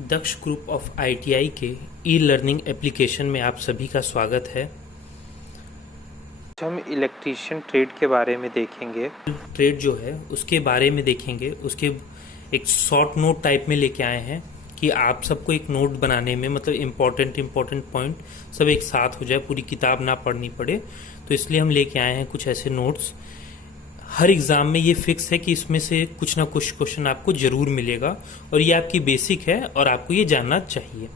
Daksha group of ITI के e learning application में आप सभी का स्वागत है। हम इलेक्ट्रीशियन ट्रेड के बारे में देखेंगे। ट्रेड जो है उसके बारे में देखेंगे, उसके एक शॉर्ट नोट टाइप में लेके आए हैं कि आप सबको एक नोट बनाने में मतलब इम्पोर्टेंट पॉइंट सब एक साथ हो जाए, पूरी किताब ना पढ़नी पड़े। तो इसलिए हम लेके आए हैं कुछ ऐसे नोट्स। हर एग्ज़ाम में ये फिक्स है कि इसमें से कुछ ना कुछ क्वेश्चन आपको ज़रूर मिलेगा और ये आपकी बेसिक है और आपको ये जानना चाहिए।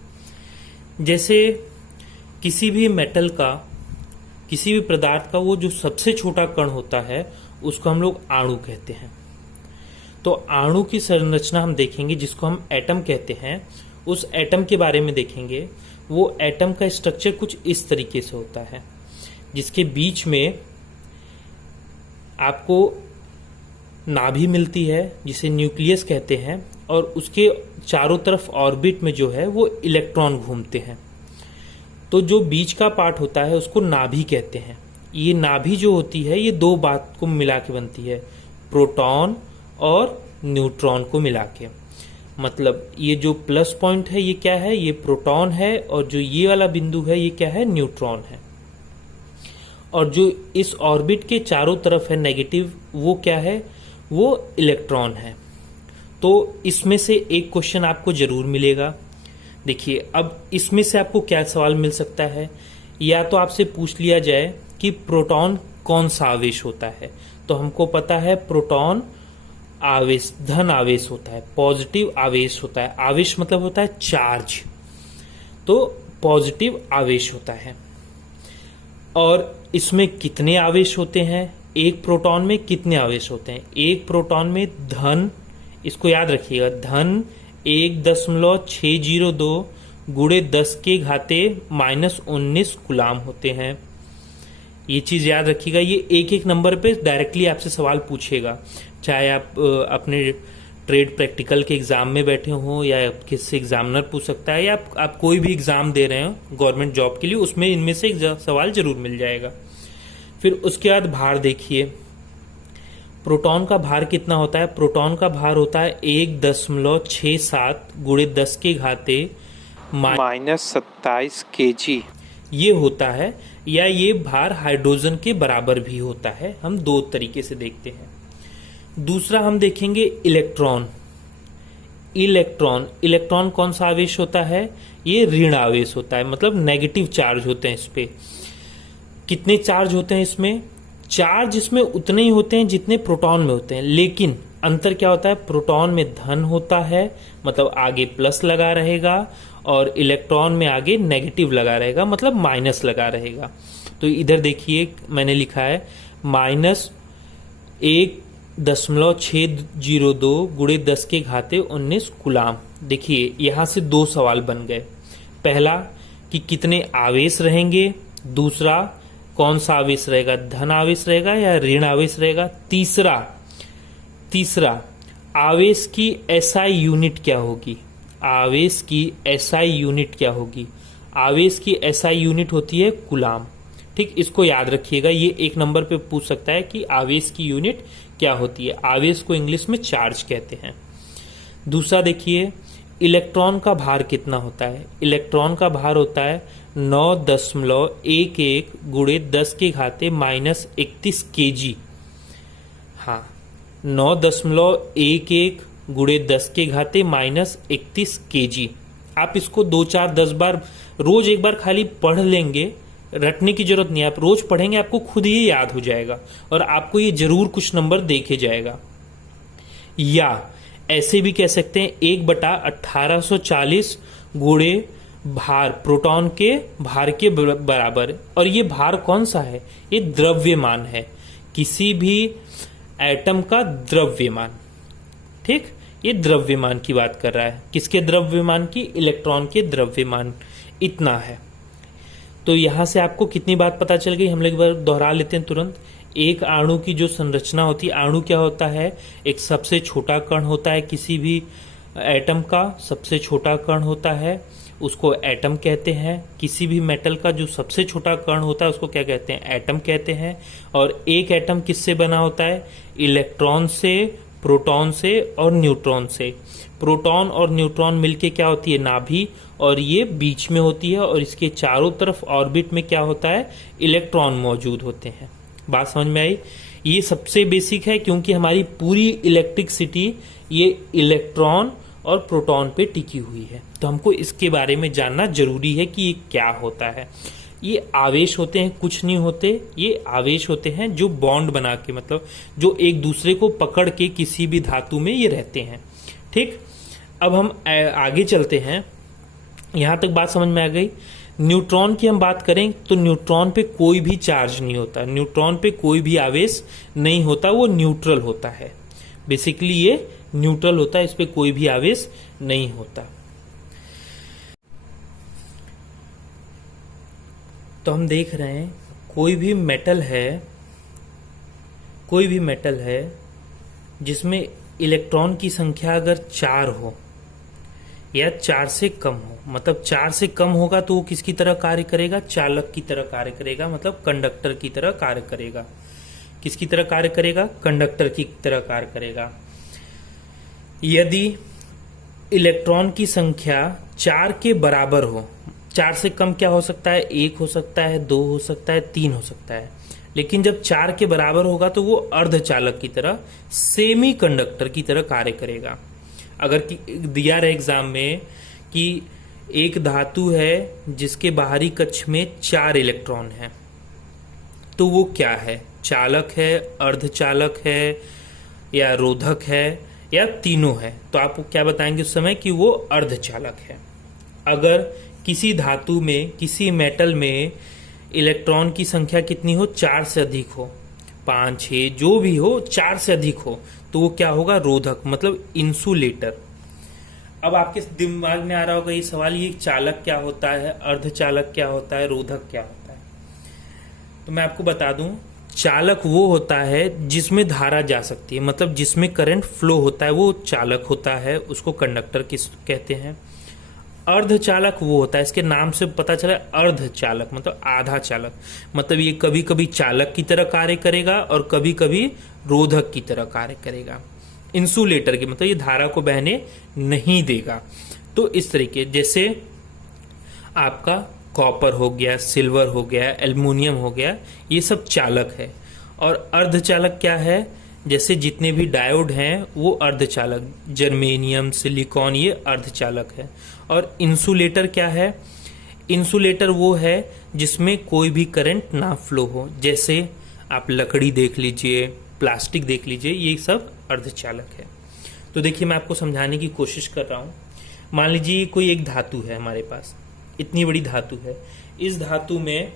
जैसे किसी भी मेटल का, किसी भी पदार्थ का वो जो सबसे छोटा कण होता है उसको हम लोग अणु कहते हैं। तो अणु की संरचना हम देखेंगे जिसको हम एटम कहते हैं। उस एटम के बारे में देखेंगे। वो एटम का स्ट्रक्चर कुछ इस तरीके से होता है, जिसके बीच में आपको नाभि मिलती है जिसे न्यूक्लियस कहते हैं, और उसके चारों तरफ ऑर्बिट में जो है वो इलेक्ट्रॉन घूमते हैं। तो जो बीच का पार्ट होता है उसको नाभि कहते हैं। ये नाभि जो होती है ये दो बात को मिला के बनती है, प्रोटॉन और न्यूट्रॉन को मिला के। मतलब ये जो प्लस पॉइंट है ये क्या है, ये प्रोटॉन है, और जो ये वाला बिंदु है ये क्या है, न्यूट्रॉन है। और जो इस ऑर्बिट के चारों तरफ है नेगेटिव, वो क्या है, वो इलेक्ट्रॉन है। तो इसमें से एक क्वेश्चन आपको जरूर मिलेगा। देखिए अब इसमें से आपको क्या सवाल मिल सकता है, या तो आपसे पूछ लिया जाए कि प्रोटॉन कौन सा आवेश होता है। तो हमको पता है प्रोटॉन आवेश, धन आवेश होता है, पॉजिटिव आवेश होता है। आवेश मतलब होता है चार्ज, तो पॉजिटिव आवेश होता है। और इसमें कितने आवेश होते हैं, एक प्रोटॉन में कितने आवेश होते हैं, एक प्रोटॉन में धन, इसको याद रखिएगा, धन 1.602 गुणे 10 के घाते -19 गुलाम होते हैं। ये चीज याद रखिएगा। ये एक एक नंबर पे डायरेक्टली आपसे सवाल पूछेगा, चाहे आप अपने ट्रेड प्रैक्टिकल के एग्जाम में बैठे हो या किससे एग्जामिनर पूछ सकता है, या आप कोई भी एग्जाम दे रहे हो गवर्नमेंट जॉब के लिए, उसमें इनमें से एक सवाल जरूर मिल जाएगा। फिर उसके बाद भार देखिए, प्रोटॉन का भार कितना होता है। प्रोटॉन का भार होता है 1.67 गुणे 10 के घाते -27 kg ये होता है, या ये भार हाइड्रोजन के बराबर भी होता है। हम दो तरीके से देखते हैं। दूसरा हम देखेंगे इलेक्ट्रॉन। इलेक्ट्रॉन कौन सा आवेश होता है, ये ऋण आवेश होता है, मतलब नेगेटिव चार्ज होते हैं इस पे। कितने चार्ज होते हैं इसमें, चार्ज इसमें उतने ही होते हैं जितने प्रोटॉन में होते हैं, लेकिन अंतर क्या होता है, प्रोटॉन में धन होता है, मतलब आगे प्लस लगा रहेगा, और इलेक्ट्रॉन में आगे नेगेटिव लगा रहेगा, मतलब माइनस लगा रहेगा। तो इधर देखिए मैंने लिखा है -1.602 गुणे 10 के घाते 19 गुलाम। देखिए यहां से दो सवाल बन गए। पहला कि कितने आवेश रहेंगे, दूसरा कौन सा आवेश रहेगा, धन आवेश रहेगा या ऋण आवेश रहेगा। तीसरा आवेश की एसआई यूनिट क्या होगी, आवेश की एसआई यूनिट क्या होगी। आवेश की एसआई यूनिट होती है कूलाम। ठीक, इसको याद रखिएगा। ये एक नंबर पे पूछ सकता है कि आवेश की यूनिट क्या होती है। आवेश को इंग्लिश में चार्ज कहते हैं। दूसरा देखिए, इलेक्ट्रॉन का भार कितना होता है। इलेक्ट्रॉन का भार होता है 9.11 गुणे 10 के घाते -31 kg। हाँ, 9.11 गुणे 10 के घाते -31 kg। आप इसको 2, 4, 10 बार रोज एक बार खाली पढ़ लेंगे, रटने की जरूरत नहीं है। आप रोज पढ़ेंगे आपको खुद ही याद हो जाएगा और आपको ये जरूर कुछ नंबर देखे जाएगा। या ऐसे भी कह सकते हैं 1/1840 गुणे भार, प्रोटॉन के भार के बराबर। और ये भार कौन सा है, ये द्रव्यमान है, किसी भी एटम का द्रव्यमान। ठीक, ये द्रव्यमान की बात कर रहा है। किसके द्रव्यमान की, इलेक्ट्रॉन के द्रव्यमान, इतना है। तो यहां से आपको कितनी बात पता चल गई, हम लोग एक बार दोहरा लेते हैं तुरंत। एक अणु की जो संरचना होती है, अणु क्या होता है, एक सबसे छोटा कण होता है, किसी भी एटम का सबसे छोटा कण होता है, उसको एटम कहते हैं। किसी भी मेटल का जो सबसे छोटा कण होता है उसको क्या कहते हैं, एटम कहते हैं। और एक एटम किससे बना होता है, इलेक्ट्रॉन से, प्रोटॉन से और न्यूट्रॉन से। प्रोटॉन और न्यूट्रॉन मिलके क्या होती है, नाभि, और ये बीच में होती है, और इसके चारों तरफ ऑर्बिट में क्या होता है, इलेक्ट्रॉन मौजूद होते हैं। बात समझ में आई? ये सबसे बेसिक है, क्योंकि हमारी पूरी इलेक्ट्रिसिटी ये इलेक्ट्रॉन और प्रोटॉन पे टिकी हुई है। तो हमको इसके बारे में जानना जरूरी है कि ये क्या होता है। ये आवेश होते हैं, कुछ नहीं होते, ये आवेश होते हैं जो बॉन्ड बना के, मतलब जो एक दूसरे को पकड़ के किसी भी धातु में ये रहते हैं। ठीक, अब हम आगे चलते हैं। यहां तक बात समझ में आ गई। न्यूट्रॉन की हम बात करें तो न्यूट्रॉन पे कोई भी चार्ज नहीं होता, न्यूट्रॉन पे कोई भी आवेश नहीं होता, वो न्यूट्रल होता है। बेसिकली ये न्यूट्रल होता है, इस पे कोई भी आवेश नहीं होता। तो हम देख रहे हैं कोई भी मेटल है जिसमें इलेक्ट्रॉन की संख्या अगर 4 हो या 4 से कम हो, मतलब 4 से कम होगा तो वो किसकी तरह कार्य करेगा, चालक की तरह कार्य करेगा, मतलब कंडक्टर की तरह कार्य करेगा। किसकी तरह कार्य करेगा, कंडक्टर की तरह कार्य करेगा। यदि इलेक्ट्रॉन की संख्या 4 के बराबर हो, 4 से कम क्या हो सकता है, 1 हो सकता है, 2 हो सकता है, 3 हो सकता है, लेकिन जब 4 के बराबर होगा तो वो अर्धचालक की तरह, सेमी कंडक्टर की तरह कार्य करेगा। अगर दिया रहे एग्जाम में कि एक धातु है जिसके बाहरी कक्ष में 4 इलेक्ट्रॉन है, तो वो क्या है, चालक है, अर्धचालक है, या रोधक है, या तीनों है, तो आप क्या बताएंगे उस समय कि वो अर्धचालक है। अगर किसी धातु में, किसी मेटल में इलेक्ट्रॉन की संख्या कितनी हो, 4 से अधिक हो, 5, 6 जो भी हो, 4 से अधिक हो, तो वो क्या होगा, रोधक, मतलब इंसुलेटर। अब आपके दिमाग में आ रहा होगा ये सवाल, ये चालक क्या होता है, अर्धचालक क्या होता है, रोधक क्या होता है। तो मैं आपको बता दूं, चालक वो होता है जिसमें धारा जा सकती है, मतलब जिसमें करंट फ्लो होता है, वो चालक होता है, उसको कंडक्टर किस कहते हैं। अर्धचालक वो होता है, इसके नाम से पता चला अर्धचालक, मतलब आधा चालक, मतलब ये कभी कभी चालक की तरह कार्य करेगा और कभी कभी रोधक की तरह कार्य करेगा। इंसुलेटर की मतलब ये धारा को बहने नहीं देगा। तो इस तरीके, जैसे आपका कॉपर हो गया, सिल्वर हो गया, एल्युमिनियम हो गया, ये सब चालक है। और अर्धचालक क्या है, जैसे जितने भी डायोड हैं वो अर्धचालक, जर्मेनियम, सिलिकॉन, ये अर्धचालक है। और इंसुलेटर क्या है, इंसुलेटर वो है जिसमें कोई भी करंट ना फ्लो हो, जैसे आप लकड़ी देख लीजिए, प्लास्टिक देख लीजिए, ये सब अर्धचालक है। तो देखिए मैं आपको समझाने की कोशिश कर रहा हूं। मान लीजिए कोई एक धातु है हमारे पास, इतनी बड़ी धातु है, इस धातु में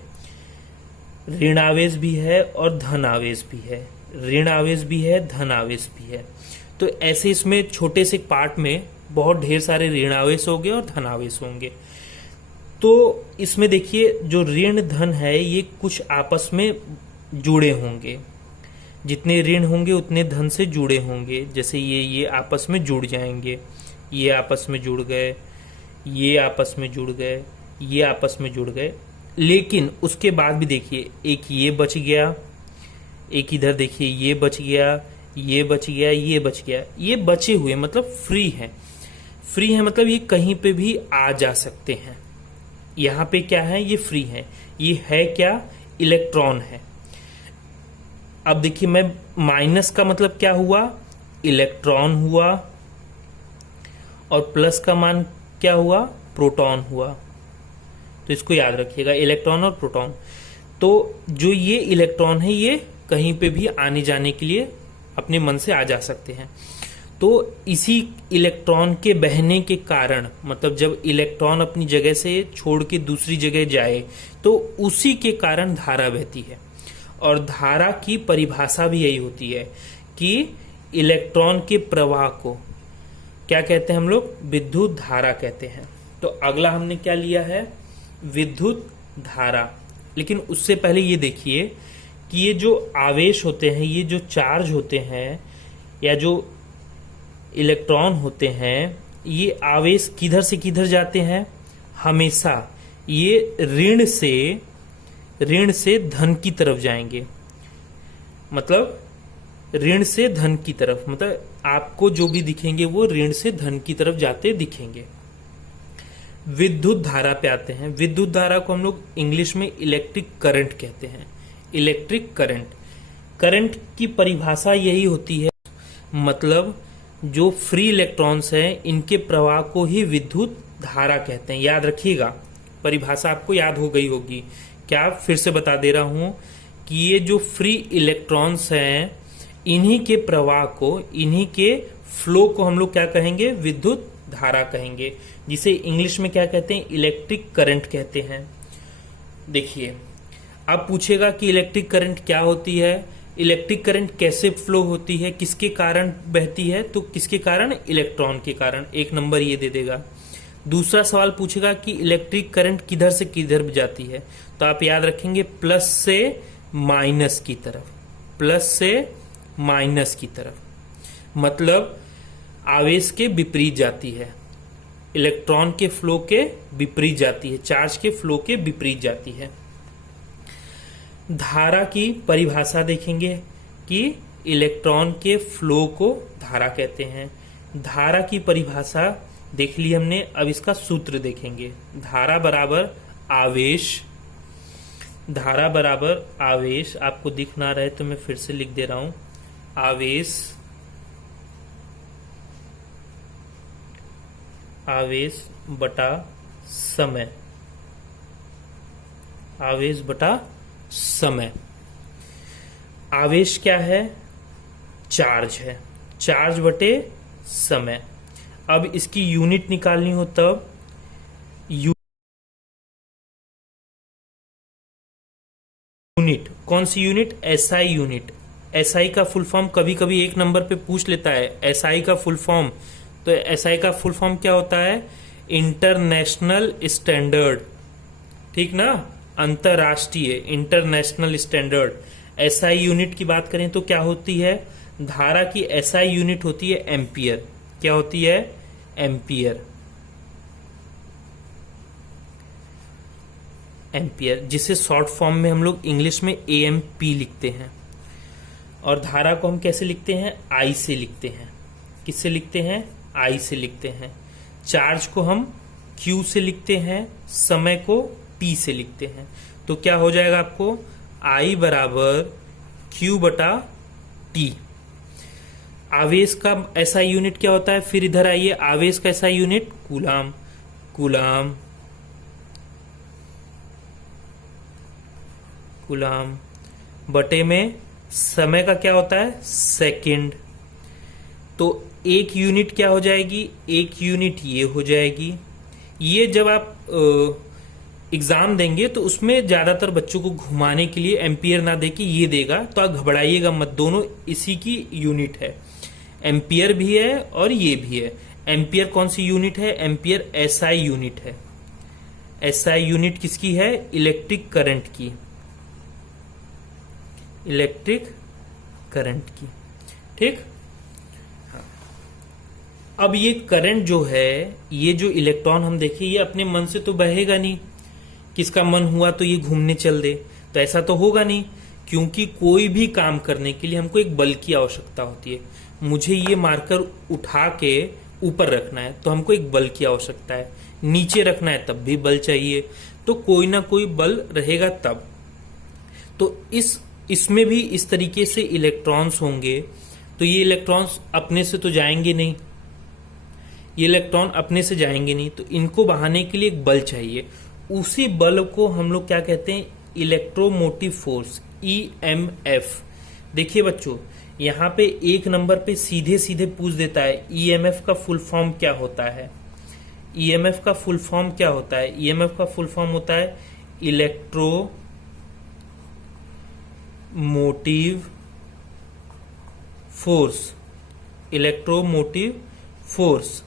ऋण आवेश भी है और धन आवेश भी है, ऋण आवेश भी है, धन आवेश भी है। तो ऐसे इसमें छोटे से पार्ट में बहुत ढेर सारे ऋण आवेश होंगे और धन आवेश होंगे। तो इसमें देखिए जो ऋण धन है ये कुछ आपस में जुड़े होंगे, जितने ऋण होंगे उतने धन से जुड़े होंगे। जैसे ये आपस में जुड़ जाएंगे, ये आपस में जुड़ गए, ये आपस में जुड़ गए, ये आपस में जुड़ गए। लेकिन उसके बाद भी देखिए एक ये बच गया, एक इधर देखिए ये बच गया, ये बच गया, ये बच गया। ये बचे हुए मतलब फ्री है, फ्री है मतलब ये कहीं पे भी आ जा सकते हैं। यहाँ पे क्या है, ये फ्री है। ये है क्या, इलेक्ट्रॉन है। अब देखिए मैं माइनस का मतलब क्या हुआ, इलेक्ट्रॉन हुआ, और प्लस का मान क्या हुआ, प्रोटॉन हुआ। तो इसको याद रखिएगा, इलेक्ट्रॉन और प्रोटॉन। तो जो ये इलेक्ट्रॉन है ये कहीं पे भी आने जाने के लिए अपने मन से आ जा सकते हैं। तो इसी इलेक्ट्रॉन के बहने के कारण, मतलब जब इलेक्ट्रॉन अपनी जगह से छोड़ के दूसरी जगह जाए तो उसी के कारण धारा बहती है। और धारा की परिभाषा भी यही होती है कि इलेक्ट्रॉन के प्रवाह को क्या कहते हैं हम लोग, विद्युत धारा कहते हैं। तो अगला हमने क्या लिया है, विद्युत धारा। लेकिन उससे पहले ये देखिए कि ये जो आवेश होते हैं, ये जो चार्ज होते हैं या जो इलेक्ट्रॉन होते हैं, ये आवेश किधर से किधर जाते हैं, हमेशा ये ऋण से धन की तरफ जाएंगे। मतलब ऋण से धन की तरफ, मतलब आपको जो भी दिखेंगे वो ऋण से धन की तरफ जाते दिखेंगे। विद्युत धारा पे आते हैं। विद्युत धारा को हम लोग इंग्लिश में इलेक्ट्रिक करंट कहते हैं। इलेक्ट्रिक करंट, करंट की परिभाषा यही होती है, मतलब जो फ्री इलेक्ट्रॉन्स हैं इनके प्रवाह को ही विद्युत धारा कहते हैं। याद रखिएगा, परिभाषा आपको याद हो गई होगी। क्या, फिर से बता दे रहा हूं कि ये जो फ्री इलेक्ट्रॉन्स हैं इन्हीं के प्रवाह को, इन्हीं के फ्लो को हम लोग क्या कहेंगे, विद्युत धारा कहेंगे, जिसे इंग्लिश में क्या कहते हैं, इलेक्ट्रिक करंट कहते हैं। देखिए, अब पूछेगा कि इलेक्ट्रिक करंट क्या होती है, इलेक्ट्रिक करंट कैसे फ्लो होती है, किसके कारण बहती है, तो किसके कारण, इलेक्ट्रॉन के कारण। 1 नंबर ये दे देगा। दूसरा सवाल पूछेगा कि इलेक्ट्रिक करंट किधर से किधर जाती है, तो आप याद रखेंगे प्लस से माइनस की तरफ, प्लस से माइनस की तरफ, मतलब आवेश के विपरीत जाती है, इलेक्ट्रॉन के फ्लो के विपरीत जाती है, चार्ज के फ्लो के विपरीत जाती है। धारा की परिभाषा देखेंगे कि इलेक्ट्रॉन के फ्लो को धारा कहते हैं। धारा की परिभाषा देख ली हमने, अब इसका सूत्र देखेंगे। धारा बराबर आवेश, धारा बराबर आवेश, आपको दिख ना रहे तो मैं फिर से लिख दे रहा हूं, आवेश, आवेश बटा समय, आवेश बटा समय। आवेश क्या है, चार्ज है, चार्ज बटे समय। अब इसकी यूनिट निकालनी हो तब यूनिट, कौन सी यूनिट, एसआई यूनिट। एसआई का फुल फॉर्म कभी कभी 1 नंबर पे पूछ लेता है, एसआई का फुल फॉर्म, तो एसआई का फुल फॉर्म क्या होता है, इंटरनेशनल स्टैंडर्ड, ठीक ना, अंतरराष्ट्रीय, इंटरनेशनल स्टैंडर्ड। एसआई यूनिट की बात करें तो क्या होती है, धारा की एसआई यूनिट होती है एम्पियर। क्या होती है, एम्पियर, एम्पियर, जिसे शॉर्ट फॉर्म में हम लोग इंग्लिश में एएमपी लिखते हैं। और धारा को हम कैसे लिखते हैं, आई से लिखते हैं। किससे लिखते हैं, आई से लिखते हैं। चार्ज को हम क्यू से लिखते हैं, समय को टी से लिखते हैं। तो क्या हो जाएगा आपको, आई बराबर क्यू बटा टी। आवेश का ऐसा यूनिट क्या होता है, फिर इधर आइए, आवेश का ऐसा यूनिट कूलाम, कूलाम, कूलाम, बटे में समय का क्या होता है, सेकंड। तो एक यूनिट क्या हो जाएगी, एक यूनिट ये हो जाएगी। ये जब आप एग्जाम देंगे तो उसमें ज्यादातर बच्चों को घुमाने के लिए एम्पियर ना दे के ये देगा, तो आप घबराइएगा मत, दोनों इसी की यूनिट है, एम्पियर भी है और ये भी है। एम्पियर कौन सी यूनिट है, एम्पियर एसआई यूनिट है। एसआई यूनिट किसकी है, इलेक्ट्रिक करंट की, इलेक्ट्रिक करंट की, ठीक। अब ये करंट जो है, ये जो इलेक्ट्रॉन हम देखें, ये अपने मन से तो बहेगा नहीं, किसका मन हुआ तो ये घूमने चल दे, तो ऐसा तो होगा नहीं, क्योंकि कोई भी काम करने के लिए हमको एक बल की आवश्यकता होती है। मुझे ये मार्कर उठा के ऊपर रखना है तो हमको एक बल की आवश्यकता है, नीचे रखना है तब भी बल चाहिए, तो कोई ना कोई बल रहेगा तब। तो इसमें भी इस तरीके से इलेक्ट्रॉन्स होंगे, तो ये इलेक्ट्रॉन्स अपने से तो जाएंगे नहीं, ये इलेक्ट्रॉन अपने से जाएंगे नहीं, तो इनको बहाने के लिए एक बल चाहिए। उसी बल को हम लोग क्या कहते हैं, इलेक्ट्रोमोटिव फोर्स, ईएमएफ। देखिए बच्चों, यहाँ पे 1 नंबर पे सीधे सीधे पूछ देता है ईएमएफ का फुल फॉर्म क्या होता है। ईएमएफ का फुल फॉर्म क्या होता है, ईएमएफ का फुल फॉर्म होता है electromotive force, electromotive force,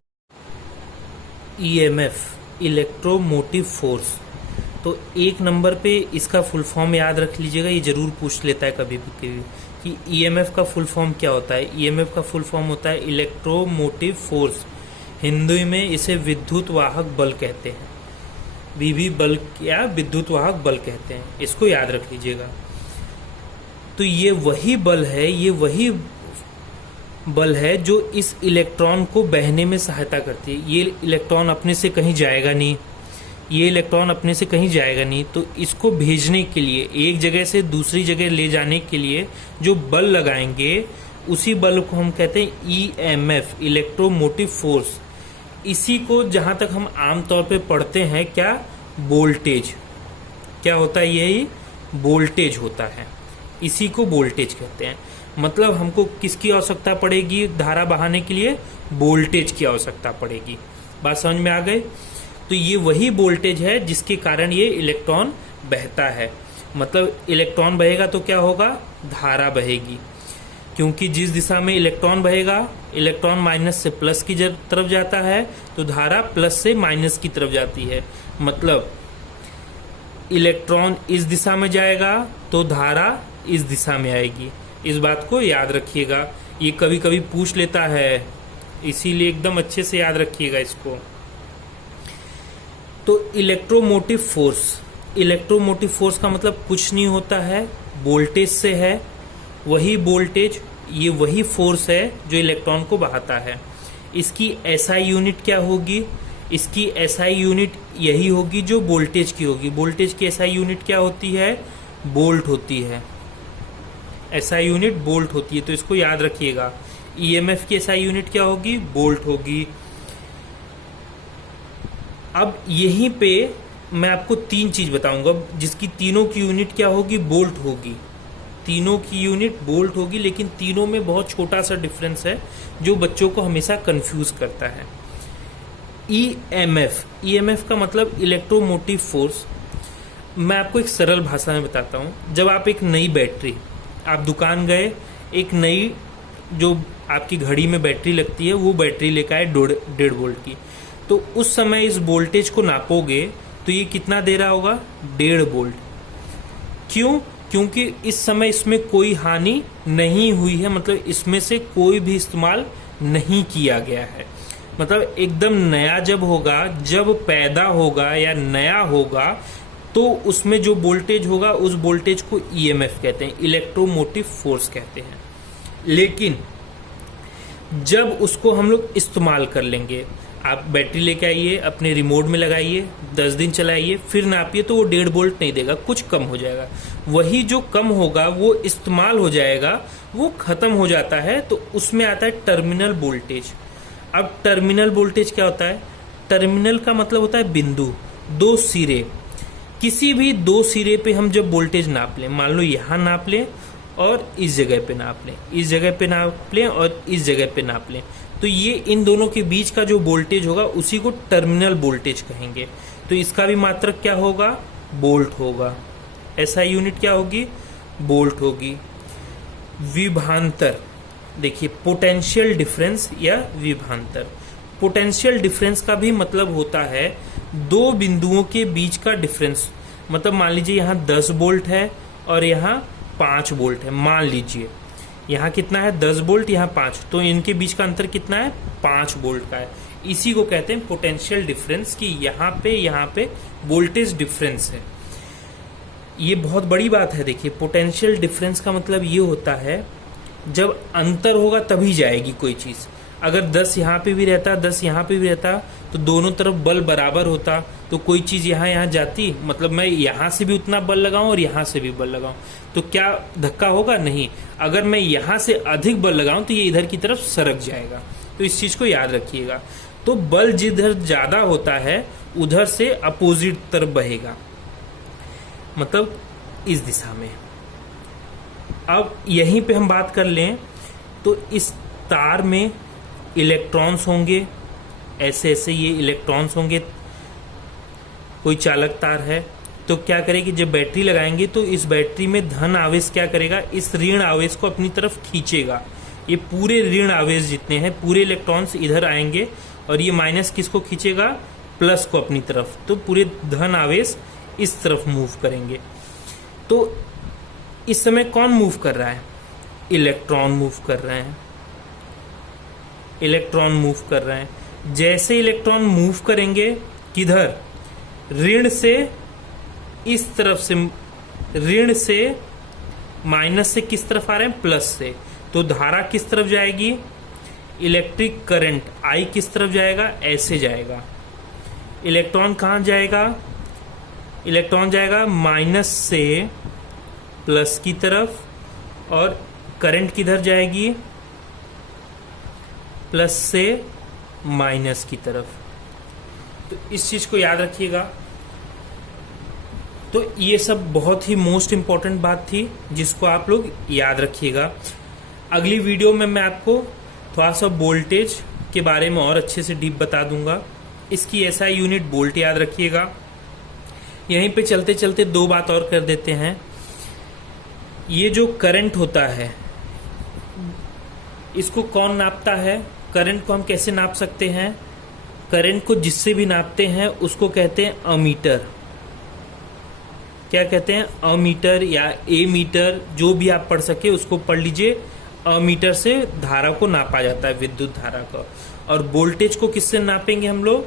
EMF, electromotive force. तो 1 नंबर पे इसका फुल फॉर्म याद रख लीजिएगा, ये जरूर पूछ लेता है कभी भी कि ईएमएफ का फुल फॉर्म क्या होता है। ईएमएफ का फुल फॉर्म होता है इलेक्ट्रोमोटिव फोर्स, हिंदी में इसे विद्युत वाहक बल कहते हैं। विभि बल या विद्युत वाहक बल कहते हैं, इसको याद रख लीजिएगा। तो ये वही बल है, ये वही बल है जो इस इलेक्ट्रॉन को बहने में सहायता करती है। ये इलेक्ट्रॉन अपने से कहीं जाएगा नहीं, ये इलेक्ट्रॉन अपने से कहीं जाएगा नहीं, तो इसको भेजने के लिए, एक जगह से दूसरी जगह ले जाने के लिए जो बल लगाएंगे, उसी बल को हम कहते हैं ईएमएफ, इलेक्ट्रोमोटिव फोर्स। इसी को जहां तक हम आमतौर पे पढ़ते हैं क्या, वोल्टेज। क्या होता है, यही वोल्टेज होता है, इसी को वोल्टेज कहते हैं। मतलब हमको किसकी आवश्यकता पड़ेगी धारा बहाने के लिए, वोल्टेज की आवश्यकता पड़ेगी। बात समझ में आ गई? तो ये वही वोल्टेज है जिसके कारण ये इलेक्ट्रॉन बहता है। मतलब इलेक्ट्रॉन बहेगा तो क्या होगा, धारा बहेगी, क्योंकि जिस दिशा में इलेक्ट्रॉन बहेगा, इलेक्ट्रॉन माइनस से प्लस की तरफ जाता है, तो धारा प्लस से माइनस की तरफ जाती है। मतलब इलेक्ट्रॉन इस दिशा में जाएगा तो धारा इस दिशा में आएगी। इस बात को याद रखिएगा, ये कभी कभी पूछ लेता है, इसीलिए एकदम अच्छे से याद रखिएगा इसको। तो इलेक्ट्रोमोटिव फोर्स का मतलब कुछ नहीं होता है, वोल्टेज से है। वही वोल्टेज, ये वही फोर्स है जो इलेक्ट्रॉन को बहाता है। इसकी एसआई यूनिट क्या होगी, इसकी एसआई यूनिट यही होगी जो वोल्टेज की होगी। वोल्टेज की एसआई यूनिट क्या होती है, वोल्ट होती है। एसआई यूनिट वोल्ट होती है, तो इसको याद रखिएगा। ईएमएफ की एसआई यूनिट क्या होगी, वोल्ट होगी। अब यहीं पे मैं आपको तीन चीज बताऊंगा जिसकी तीनों की यूनिट क्या होगी, वोल्ट होगी। तीनों की यूनिट वोल्ट होगी, लेकिन तीनों में बहुत छोटा सा डिफरेंस है जो बच्चों को हमेशा कंफ्यूज करता है। ईएमएफ का मतलब इलेक्ट्रोमोटिव फोर्स। मैं आपको एक सरल भाषा में बताता हूँ। जब आप एक नई बैटरी, आप दुकान गए, एक नई जो आपकी घड़ी में बैटरी लगती है वो बैटरी लेकर आए 1.5 वोल्ट की, तो उस समय इस वोल्टेज को नापोगे तो ये कितना दे रहा होगा, 1.5 वोल्ट। क्यों? क्योंकि इस समय इसमें कोई हानि नहीं हुई है, मतलब इसमें से कोई भी इस्तेमाल नहीं किया गया है। मतलब एकदम नया जब होगा, जब पैदा होगा या नया होगा, तो उसमें जो वोल्टेज होगा उस वोल्टेज को ईएमएफ कहते हैं, इलेक्ट्रोमोटिव फोर्स कहते हैं। लेकिन जब उसको हम लोग इस्तेमाल कर लेंगे, आप बैटरी लेके आइए, अपने रिमोट में लगाइए, 10 दिन चलाइए, फिर नापिए, तो वो 1.5 वोल्ट नहीं देगा, कुछ कम हो जाएगा। वही जो कम होगा वो इस्तेमाल हो जाएगा, वो खत्म हो जाता है, तो उसमें आता है टर्मिनल वोल्टेज। अब टर्मिनल वोल्टेज क्या होता है, टर्मिनल का मतलब होता है बिंदु, दो सिरे। किसी भी दो सिरे पे हम जब वोल्टेज नाप लें, मान लो यहाँ नाप लें और इस जगह पे नाप लें, इस जगह पे नाप लें और इस जगह पे नाप लें, तो ये इन दोनों के बीच का जो वोल्टेज होगा उसी को टर्मिनल वोल्टेज कहेंगे। तो इसका भी मात्रक क्या होगा, वोल्ट होगा। ऐसा यूनिट क्या होगी, वोल्ट होगी। विभवांतर, देखिए पोटेंशियल डिफरेंस या विभवांतर। पोटेंशियल डिफरेंस का भी मतलब होता है दो बिंदुओं के बीच का डिफरेंस। मतलब मान लीजिए यहाँ 10 वोल्ट है और यहाँ 5 वोल्ट है। मान लीजिए यहाँ कितना है, 10 वोल्ट, यहाँ 5, तो इनके बीच का अंतर कितना है, 5 वोल्ट का है। इसी को कहते हैं पोटेंशियल डिफरेंस, कि यहाँ पे वोल्टेज डिफरेंस है। ये बहुत बड़ी बात है। देखिए पोटेंशियल डिफरेंस का मतलब ये होता है जब अंतर होगा तभी जाएगी कोई चीज। अगर 10 यहाँ पे भी रहता, 10 यहाँ पे भी रहता, तो दोनों तरफ बल बराबर होता, तो कोई चीज यहाँ जाती, मतलब मैं यहाँ से भी उतना बल लगाऊं और यहाँ से भी बल लगाऊं, तो क्या धक्का होगा, नहीं। अगर मैं यहाँ से अधिक बल लगाऊं तो ये इधर की तरफ सरक जाएगा। तो इस चीज को याद रखिएगा। तो बल जिधर ज्यादा होता है उधर से अपोजिट तरफ बहेगा, मतलब इस दिशा में। अब यहीं पे हम बात कर लें तो इस तार में इलेक्ट्रॉन्स होंगे, ऐसे ऐसे ये इलेक्ट्रॉन्स होंगे। कोई चालक तार है तो क्या करेगी, जब बैटरी लगाएंगे तो इस बैटरी में धन आवेश क्या करेगा, इस ऋण आवेश को अपनी तरफ खींचेगा। ये पूरे ऋण आवेश जितने हैं, पूरे इलेक्ट्रॉन्स इधर आएंगे और ये माइनस किसको खींचेगा, प्लस को अपनी तरफ। तो पूरे धन आवेश इस तरफ मूव करेंगे। तो इस समय कौन मूव कर रहा है, इलेक्ट्रॉन मूव कर रहे हैं, इलेक्ट्रॉन मूव कर रहे हैं। जैसे इलेक्ट्रॉन मूव करेंगे किधर, ऋण से इस तरफ से, ऋण से माइनस से किस तरफ आ रहे हैं, प्लस से। तो धारा किस तरफ जाएगी, इलेक्ट्रिक करंट I किस तरफ जाएगा, ऐसे जाएगा। इलेक्ट्रॉन कहाँ जाएगा, इलेक्ट्रॉन जाएगा माइनस से प्लस की तरफ, और करंट किधर जाएगी, प्लस से माइनस की तरफ। तो इस चीज को याद रखिएगा। तो ये सब बहुत ही मोस्ट इंपॉर्टेंट बात थी जिसको आप लोग याद रखिएगा। अगली वीडियो में मैं आपको थोड़ा सा वोल्टेज के बारे में और अच्छे से डीप बता दूंगा। इसकी एसआई यूनिट वोल्ट याद रखिएगा। यहीं पे चलते चलते दो बात और कर देते हैं। ये जो करंट होता है इसको कौन नापता है, करंट को हम कैसे नाप सकते हैं, करंट को जिससे भी नापते हैं उसको कहते हैं अमीटर। क्या कहते हैं, अमीटर या ए मीटर, जो भी आप पढ़ सके उसको पढ़ लीजिए। अमीटर से धारा को नापा जाता है, विद्युत धारा का। और वोल्टेज को किससे नापेंगे हम लोग,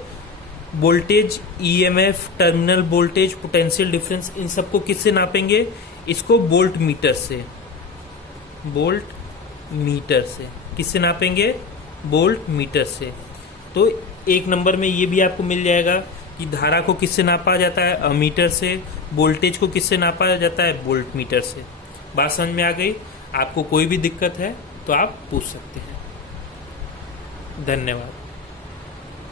voltage, EMF, terminal voltage, potential difference, इन सबको किससे नापेंगे, इसको वोल्ट मीटर से, वोल्ट मीटर से किससे नापेंगे, वोल्ट मीटर से। तो एक नंबर में ये भी आपको मिल जाएगा कि धारा को किससे नापा जाता है, अमीटर से, वोल्टेज को किससे नापा जाता है, वोल्ट मीटर से। बात समझ में आ गई। आपको कोई भी दिक्कत है तो आप पूछ सकते हैं। धन्यवाद।